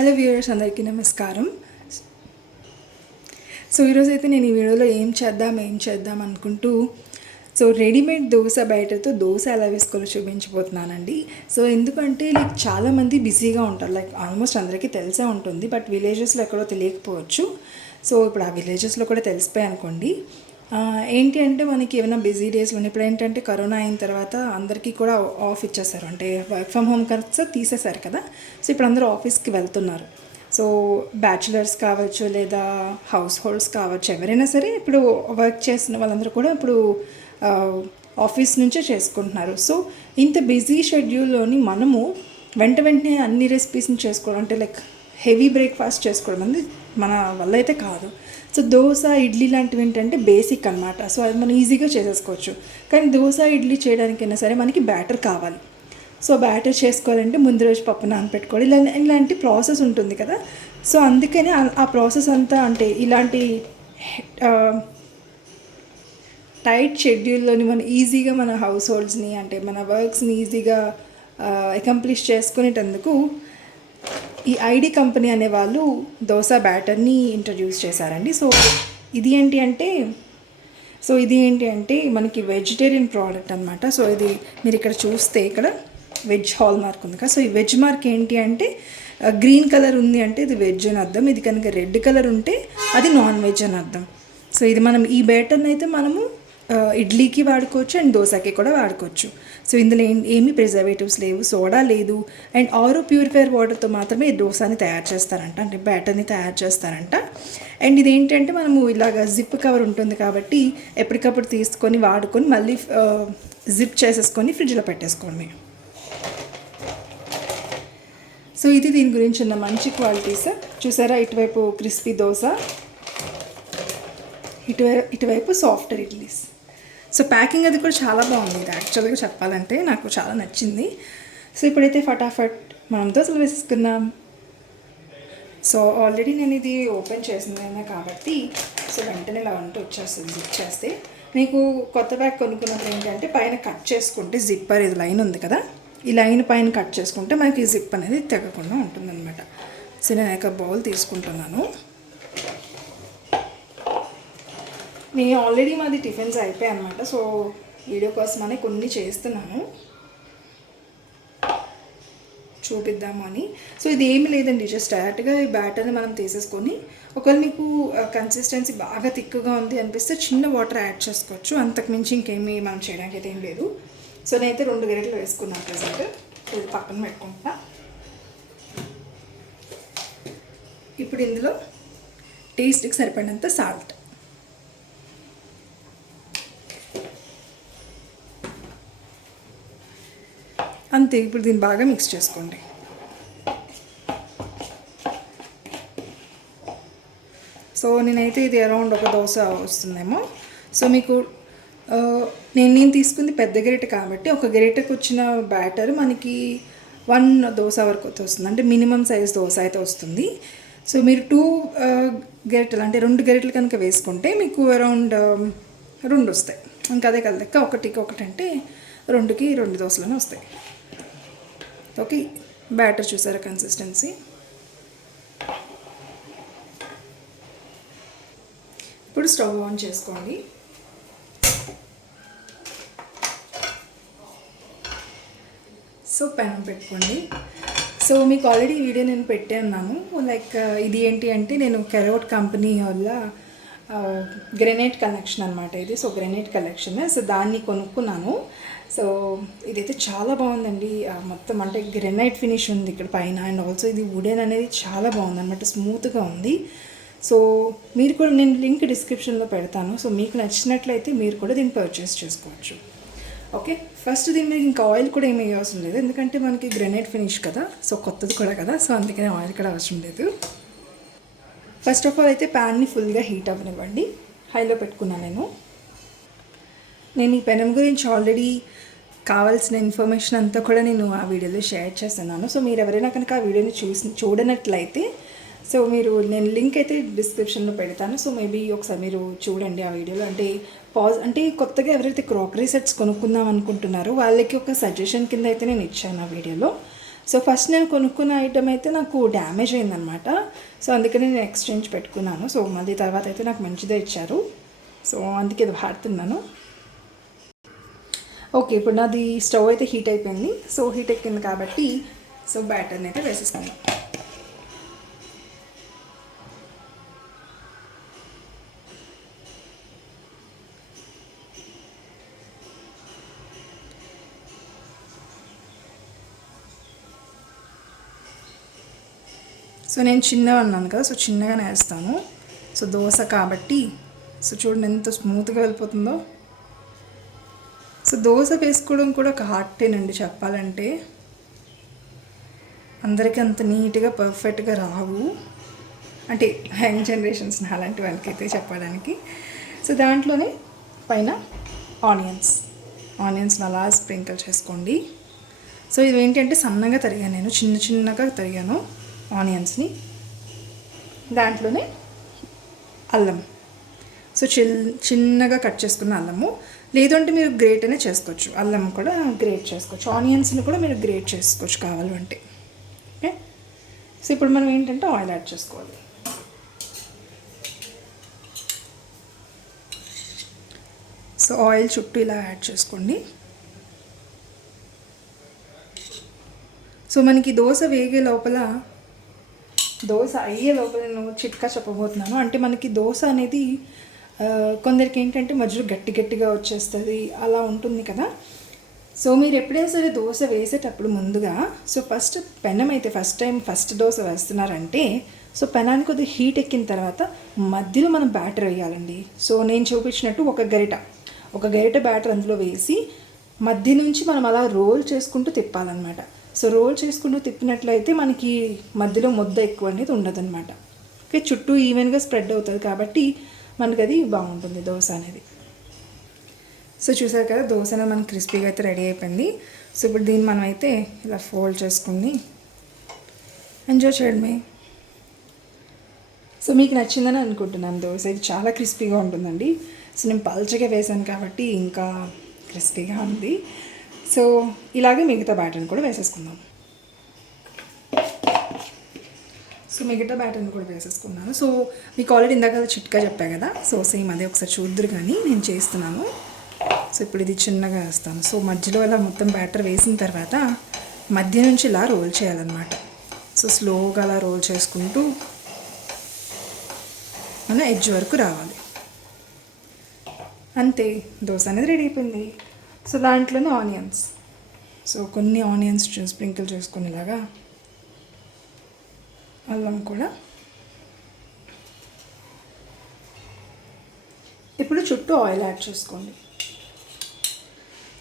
Hello viewers, అందరికీ నమస్కారం. So ఈరోజు అయితే నేను ఈ వీడియోలో ఏం చేద్దాం అనుకుంటూ రెడీమేడ్ దోశ బయటతో దోశ ఎలా వేసుకోవాలో చూపించబోతున్నానండి. సో ఎందుకంటే చాలామంది బిజీగా ఉంటారు, ఆల్మోస్ట్ అందరికీ తెలిసే ఉంటుంది, బట్ విలేజెస్లో ఎక్కడో తెలియకపోవచ్చు. సో ఇప్పుడు ఆ విలేజెస్లో కూడా తెలిసిపోయి అనుకోండి. ఏంటి అంటే మనకి ఏమైనా బిజీ డేస్లో ఇప్పుడు ఏంటంటే కరోనా అయిన తర్వాత అందరికీ కూడా ఆఫ్ ఇచ్చేసారు, అంటే వర్క్ ఫ్రమ్ హోమ్ ఖర్చు తీసేశారు కదా. సో ఇప్పుడు అందరూ ఆఫీస్కి వెళ్తున్నారు. సో బ్యాచులర్స్ కావచ్చు లేదా హౌస్ హోల్డ్స్ కావచ్చు, ఎవరైనా సరే ఇప్పుడు వర్క్ చేసిన వాళ్ళందరూ కూడా ఇప్పుడు ఆఫీస్ నుంచే చేసుకుంటున్నారు. సో ఇంత బిజీ షెడ్యూల్లోని మనము వెంటనే అన్ని రెసిపీస్ని చేసుకోవడం అంటే హెవీ బ్రేక్ఫాస్ట్ చేసుకోవడం అనేది మన వల్ల అయితే కాదు. సో దోశ ఇడ్లీ లాంటివి ఏంటంటే బేసిక్ అనమాట. సో అది మనం ఈజీగా చేసేసుకోవచ్చు. కానీ దోశ ఇడ్లీ చేయడానికైనా సరే మనకి బ్యాటర్ కావాలి. సో బ్యాటర్ చేసుకోవాలంటే ముందు రోజు పప్పు నానపెట్టుకోవాలి, ఇలాంటి ప్రాసెస్ ఉంటుంది కదా. సో అందుకని ఆ ప్రాసెస్ అంతా అంటే ఇలాంటి టైట్ షెడ్యూల్లోని మనం ఈజీగా మన హౌస్ హోల్డ్స్ని అంటే మన వర్క్స్ని ఈజీగా అకంప్లిష్ చేసుకునేటందుకు ఈ ఐడి కంపెనీ అనే వాళ్ళు దోశ బ్యాటర్ని ఇంట్రడ్యూస్ చేశారండి. సో ఇది ఏంటి అంటే మనకి వెజిటేరియన్ ప్రోడక్ట్ అనమాట. సో ఇది మీరు ఇక్కడ చూస్తే ఇక్కడ వెజ్ హాల్ మార్క్ ఉంది కదా. సో ఈ వెజ్ మార్క్ ఏంటి అంటే గ్రీన్ కలర్ ఉంది అంటే ఇది వెజ్ అని అర్థం, ఇది కనుక రెడ్ కలర్ ఉంటే అది నాన్ వెజ్ అని అర్థం. సో ఇది మనం ఈ బ్యాటర్ని అయితే మనము ఇడ్లీకి వాడుకోవచ్చు అండ్ దోశకి కూడా వాడుకోవచ్చు. సో ఇందులో ఏమీ ప్రిజర్వేటివ్స్ లేవు, సోడా లేదు, అండ్ ఆరో ప్యూరిఫైర్ వాటర్తో మాత్రమే దోశని తయారు చేస్తారంట, అంటే బ్యాటర్ని తయారు చేస్తారంట. అండ్ ఇదేంటంటే మనము ఇలాగ జిప్ కవర్ ఉంటుంది కాబట్టి ఎప్పటికప్పుడు తీసుకొని వాడుకొని మళ్ళీ జిప్ చేసేసుకొని ఫ్రిడ్జ్లో పెట్టేసుకోండి. సో ఇది దీని గురించి ఉన్న మంచి క్వాలిటీస్. చూసారా, ఇటువైపు క్రిస్పీ దోశ, ఇటువైపు సాఫ్ట్వేర్ ఇడ్లీస్. సో ప్యాకింగ్ అది కూడా చాలా బాగుంది. ఇది యాక్చువల్గా చెప్పాలంటే నాకు చాలా నచ్చింది. సో ఇప్పుడైతే ఫటాఫట్ మనం దోశలు వేసుకుందాం. సో ఆల్రెడీ నేను ఇది ఓపెన్ చేసిందైనా కాబట్టి సో వెంటనే ఇలా వంట వచ్చేస్తుంది. జిప్ చేస్తే మీకు కొత్త బ్యాగ్ కొనుక్కున్నప్పుడు ఏంటంటే పైన కట్ చేసుకుంటే జిప్పర్ ఇది లైన్ ఉంది కదా, ఈ లైన్ పైన కట్ చేసుకుంటే మనకి ఈ జిప్ అనేది తెగకుండా ఉంటుందన్నమాట. సో నేను ఒక బౌల్ తీసుకుంటున్నాను. నేను ఆల్రెడీ మాది టిఫిన్స్ అయిపోయాయి అనమాట. సో వీడియో కోసమని కొన్ని చేస్తున్నాను, చూపిద్దాము అని. సో ఇది ఏమి లేదండి, జస్ట్ డైరెక్ట్గా ఈ బ్యాటర్ని మనం తీసేసుకొని ఒకవేళ మీకు కన్సిస్టెన్సీ బాగా థిక్గా ఉంది అనిపిస్తే చిన్న వాటర్ యాడ్ చేసుకోవచ్చు, అంతకుమించి ఇంకేమీ మనం చేయడానికి అయితే ఏం లేదు. సో నేనైతే 2 గరిటెలు వేసుకున్నాను ప్రజెంట్. ఇది పక్కన పెట్టుకుంటా. ఇప్పుడు ఇందులో టేస్ట్కి సరిపడినంత సాల్ట్, అంతే. ఇప్పుడు దీన్ని బాగా మిక్స్ చేసుకోండి. సో నేనైతే ఇది అరౌండ్ ఒక దోశ వస్తుందేమో. సో మీకు నేను తీసుకుంది పెద్ద గరిటె కాబట్టి ఒక గరిటెకి వచ్చిన బ్యాటర్ మనకి 1 దోశ వరకు వస్తుంది, అంటే మినిమం సైజ్ దోశ అయితే వస్తుంది. సో మీరు 2 గరిటెలు అంటే 2 గరిటెలు కనుక వేసుకుంటే మీకు అరౌండ్ 2 వస్తాయి. ఇంకా అదే కదా లెక్క, ఒకటికి ఒకటి అంటే 2కి 2 దోశలను వస్తాయి. ఓకే, బ్యాటర్ చూసారా కన్సిస్టెన్సీ. ఇప్పుడు స్టవ్ ఆన్ చేసుకోండి. సో పెనం పెట్టుకోండి. సో మీకు ఆల్రెడీ ఈ వీడియో నేను పెట్టాను. ఇది ఏంటి అంటే నేను కెరోట్ కంపెనీ వల్ల గ్రెనైట్ కలెక్షన్ అనమాట ఇది. సో గ్రెనైట్ కలెక్షన్, సో దాన్ని కొనుక్కున్నాను. సో ఇదైతే చాలా బాగుందండి. మొత్తం అంటే గ్రెనైట్ ఫినిష్ ఉంది ఇక్కడ పైన, అండ్ ఆల్సో ఇది వుడెన్ అనేది చాలా బాగుంది అనమాట, స్మూత్గా ఉంది. సో మీరు కూడా నేను లింక్ డిస్క్రిప్షన్లో పెడతాను. సో మీకు నచ్చినట్లయితే మీరు కూడా దీన్ని పర్చేస్ చేసుకోవచ్చు. ఓకే, ఫస్ట్ దీని మీద ఇంకా ఆయిల్ కూడా ఏమీ అవసరం లేదు, ఎందుకంటే మనకి గ్రెనైట్ ఫినిష్ కదా, సో కొత్తది కూడా కదా, సో అందుకనే ఆయిల్ కూడా అవసరం లేదు. ఫస్ట్ ఆఫ్ ఆల్ అయితే ప్యాన్ని ఫుల్గా హీట్ అవ్వనివ్వండి. హైలో పెట్టుకున్నాను నేను ఈ పెనం గురించి ఆల్రెడీ కావాల్సిన ఇన్ఫర్మేషన్ అంతా కూడా నేను ఆ వీడియోలో షేర్ చేస్తున్నాను. సో మీరు ఎవరైనా కనుక ఆ వీడియోని చూడనట్లయితే సో నేను లింక్ అయితే డిస్క్రిప్షన్లో పెడతాను. సో మేబీ ఒకసారి మీరు చూడండి ఆ వీడియోలో. అంటే కొత్తగా ఎవరైతే క్రాకరీ సెట్స్ కొనుక్కుందాం అనుకుంటున్నారో వాళ్ళకి ఒక సజెషన్ కింద అయితే నేను ఇచ్చాను ఆ వీడియోలో. సో ఫస్ట్ నేను కొనుక్కున్న ఐటమ్ అయితే నాకు డ్యామేజ్ అయిందనమాట. సో అందుకని నేను ఎక్స్చేంజ్ పెట్టుకున్నాను. సో మళ్ళీ తర్వాత అయితే నాకు మంచిదే ఇచ్చారు. సో అందుకే ఇది వాడుతున్నాను. ఓకే, ఇప్పుడు నాది స్టవ్ అయితే హీట్ అయిపోయింది. సో హీట్ ఎక్కింది కాబట్టి సో బ్యాటర్ని అయితే వేసేసుకుందాం. సో నేను చిన్నగా అన్నాను కదా, సో చిన్నగానే వేస్తాను. సో దోశ కాబట్టి సో చూడండి ఎంత స్మూత్గా వెళ్ళిపోతుందో. సో దోశ వేసుకోవడం కూడా ఒక ఆర్టేనండి చెప్పాలంటే. అందరికీ అంత నీట్గా పర్ఫెక్ట్గా రావు, అంటే యంగ్ జనరేషన్స్ అలాంటి వాళ్ళకైతే చెప్పడానికి. సో దాంట్లోనే పైన ఆనియన్స్ని అలా స్ప్రింకిల్ చేసుకోండి. సో ఇది ఏంటంటే సన్నగా తరిగాను, నేను చిన్నగా తరిగాను ఆనియన్స్ని. దాంట్లోనే అల్లం, సో చిన్నగా కట్ చేసుకున్న అల్లము, లేదంటే మీరు గ్రేట్ అనే చేసుకోవచ్చు. అల్లం కూడా గ్రేట్ చేసుకోవచ్చు, ఆనియన్స్ని కూడా మీరు గ్రేట్ చేసుకోవచ్చు కావాలంటే. ఓకే, సో ఇప్పుడు మనం ఏంటంటే ఆయిల్ యాడ్ చేసుకోవాలి. సో ఆయిల్ చుట్టూ ఇలా యాడ్ చేసుకోండి. సో మనకి దోశ వేగే లోపల, దోశ అయ్యే లోపల నేను చిట్కా చెప్పబోతున్నాను. అంటే మనకి దోశ అనేది కొందరికి ఏంటంటే మధ్యలో గట్టిగా వచ్చేస్తుంది, అలా ఉంటుంది కదా. సో మీరు ఎప్పుడైనా సరే దోశ వేసేటప్పుడు ముందుగా సో పెనం అయితే ఫస్ట్ దోశ వేస్తున్నారంటే సో పెనానికి కొద్దిగా హీట్ ఎక్కిన తర్వాత మధ్యలో మనం బ్యాటర్ వేయాలండి. సో నేను చూపించినట్టు ఒక గరిట బ్యాటర్ అందులో వేసి మధ్య నుంచి మనం అలా రోల్ చేసుకుంటూ తిప్పాలన్నమాట. సో రోల్ చేసుకుంటూ తిప్పినట్లయితే మనకి మధ్యలో ముద్ద ఎక్కువ అనేది ఉండదన్నమాట. ఓకే, చుట్టూ ఈవెన్గా స్ప్రెడ్ అవుతుంది కాబట్టి మనకి అది బాగుంటుంది దోశ అనేది. సో చూసారు కదా, దోశ అనేది మనకి క్రిస్పీగా అయితే రెడీ అయిపోయింది. సో ఇప్పుడు దీన్ని మనం అయితే ఇలా ఫోల్డ్ చేసుకుని ఎంజాయ్ చేయడమే. సో మీకు నచ్చిందని అనుకుంటున్నాను దోశ. ఇది చాలా క్రిస్పీగా ఉంటుందండి. సో నేను పల్చగా వేసాను కాబట్టి ఇంకా క్రిస్పీగా ఉంది. సో ఇలాగే మిగతా బ్యాటర్ని కూడా వేసేసుకుందాం. సో మిగతా బ్యాటర్ని కూడా వేసేసుకున్నాను. సో మీకు ఆల్రెడీ ఇందాక చిట్కా చెప్పా కదా, సో సేమ్ అదే ఒకసారి చూద్దరు కానీ నేను చేస్తున్నాను. సో ఇప్పుడు ఇది చిన్నగా వేస్తాను. సో మధ్యలో ఇలా మొత్తం బ్యాటర్ వేసిన తర్వాత మధ్య నుంచి ఇలా రోల్ చేయాలన్నమాట. సో స్లోగా అలా రోల్ చేసుకుంటూ మన ఎడ్జ్ వరకు రావాలి. అంతే, దోశ అనేది రెడీ అయిపోయింది. సో దాంట్లోనే ఆనియన్స్, సో కొన్ని ఆనియన్స్ స్ప్రింకిల్ చేసుకునేలాగా, అల్లం కూడా. ఇప్పుడు చుట్టూ ఆయిల్ యాడ్ చేసుకోండి.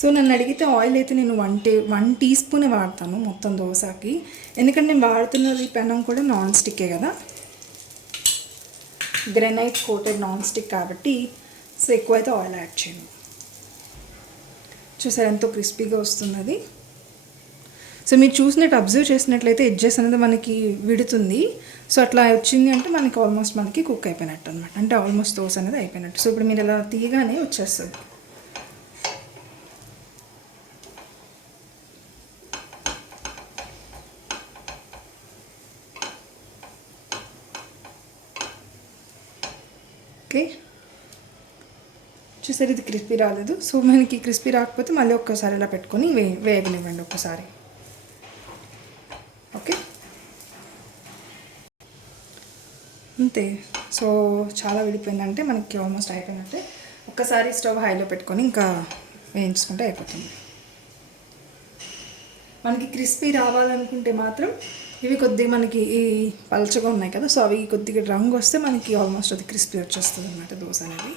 సో నన్ను అడిగితే ఆయిల్ అయితే నేను 1 టీ స్పూనే వాడతాను మొత్తం దోశకి. ఎందుకంటే నేను వాడుతున్నది పెనం కూడా నాన్ స్టిక్కే కదా, గ్రెనైట్ కోటెడ్ నాన్ స్టిక్ కాబట్టి సో ఎక్కువైతే ఆయిల్ యాడ్ చేయను. చూసారు ఎంతో క్రిస్పీగా వస్తున్నది. సో మీరు అబ్జర్వ్ చేసినట్లయితే ఎడ్జెస్ అనేది మనకి విడుతుంది. సో అట్లా వచ్చింది అంటే మనకి ఆల్మోస్ట్ మనకి కుక్ అయిపోయినట్టు అనమాట, అంటే ఆల్మోస్ట్ దోశ అనేది అయిపోయినట్టు. సో ఇప్పుడు మీరు ఇలా తీయగానే వచ్చేస్తుంది. ఓకే, చూసారు ఇది క్రిస్పీ రాలేదు. సో మనకి క్రిస్పీ రాకపోతే మళ్ళీ ఒక్కసారి ఇలా పెట్టుకొని వేగనివ్వండి ఒక్కసారి. ఓకే, అంతే. సో చాలా విడిపోయిందంటే మనకి ఆల్మోస్ట్ అయిపోయినట్టే. ఒక్కసారి స్టవ్ హైలో పెట్టుకొని ఇంకా వేయించుకుంటే అయిపోతుంది. మనకి క్రిస్పీ రావాలనుకుంటే మాత్రం ఇవి కొద్దిగా మనకి ఈ పలచగా ఉన్నాయి కదా, సో అవి కొద్దిగా రంగు వస్తే మనకి ఆల్మోస్ట్ అది క్రిస్పీ వచ్చేస్తుంది అనమాట దోశ అనేది.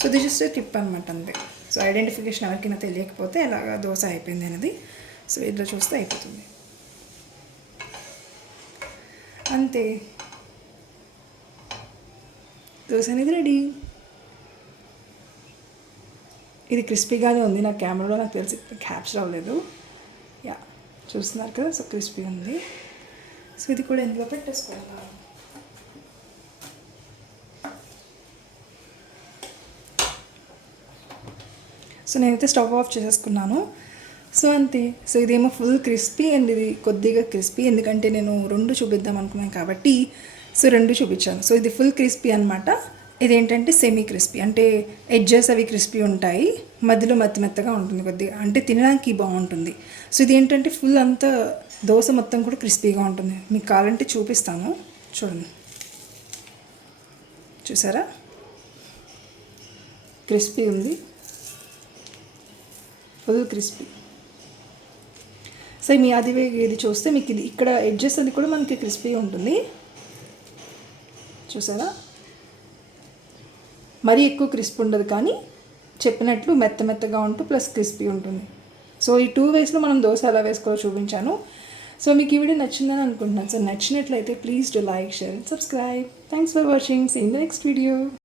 సో దిస్ జస్ట్ టిప్ అనమాట అంతే. సో ఐడెంటిఫికేషన్ ఎవరికైనా తెలియకపోతే ఎలాగా దోశ అయిపోయింది అనేది సో ఇట్లా చూస్తే అయిపోతుంది అంతే. దోశ అనేది రెడీ. ఇది క్రిస్పీగానే ఉంది, నా కెమెరాలో నాకు తెలిసి క్యాప్చర్ అవ్వలేదు. యా, చూస్తున్నారు కదా, సో క్రిస్పీ ఉంది. సో ఇది కూడా ఇందులో పెట్టేసుకోవాలి. సో నేనైతే స్టవ్ ఆఫ్ చేసేసుకున్నాను. సో అంతే. సో ఇదేమో ఫుల్ క్రిస్పీ అండ్ ఇది కొద్దిగా క్రిస్పీ, ఎందుకంటే నేను రెండు చూపిద్దాం అనుకున్నాను కాబట్టి సో రెండు చూపించాను. సో ఇది ఫుల్ క్రిస్పీ అనమాట. ఇదేంటంటే సెమీ క్రిస్పీ, అంటే ఎడ్జెస్ అవి క్రిస్పీ ఉంటాయి, మధ్యలో మెత్తగా ఉంటుంది కొద్దిగా, అంటే తినడానికి బాగుంటుంది. సో ఇది ఏంటంటే ఫుల్ అంతా దోశ మొత్తం కూడా క్రిస్పీగా ఉంటుంది. మీకు కావాలంటే చూపిస్తాను, చూడండి. చూసారా, క్రిస్పీ ఉంది, ఫుల్ క్రిస్పీ. సో మీ అది ఇది చూస్తే మీకు ఇది ఇక్కడ ఎడ్జెస్ అది కూడా మనకి క్రిస్పీ ఉంటుంది. చూసారా, మరీ ఎక్కువ క్రిస్పీ ఉండదు, కానీ చెప్పినట్లు మెత్తగా ఉంటూ ప్లస్ క్రిస్పీ ఉంటుంది. సో ఈ 2 వేస్లో మనం దోశ ఎలా వేసుకోవాలో చూపించాను. సో మీకు ఈ వీడియో నచ్చిందని అనుకుంటున్నాను. సో నచ్చినట్లయితే please do like, share and subscribe. Thanks for watching. See in the next video.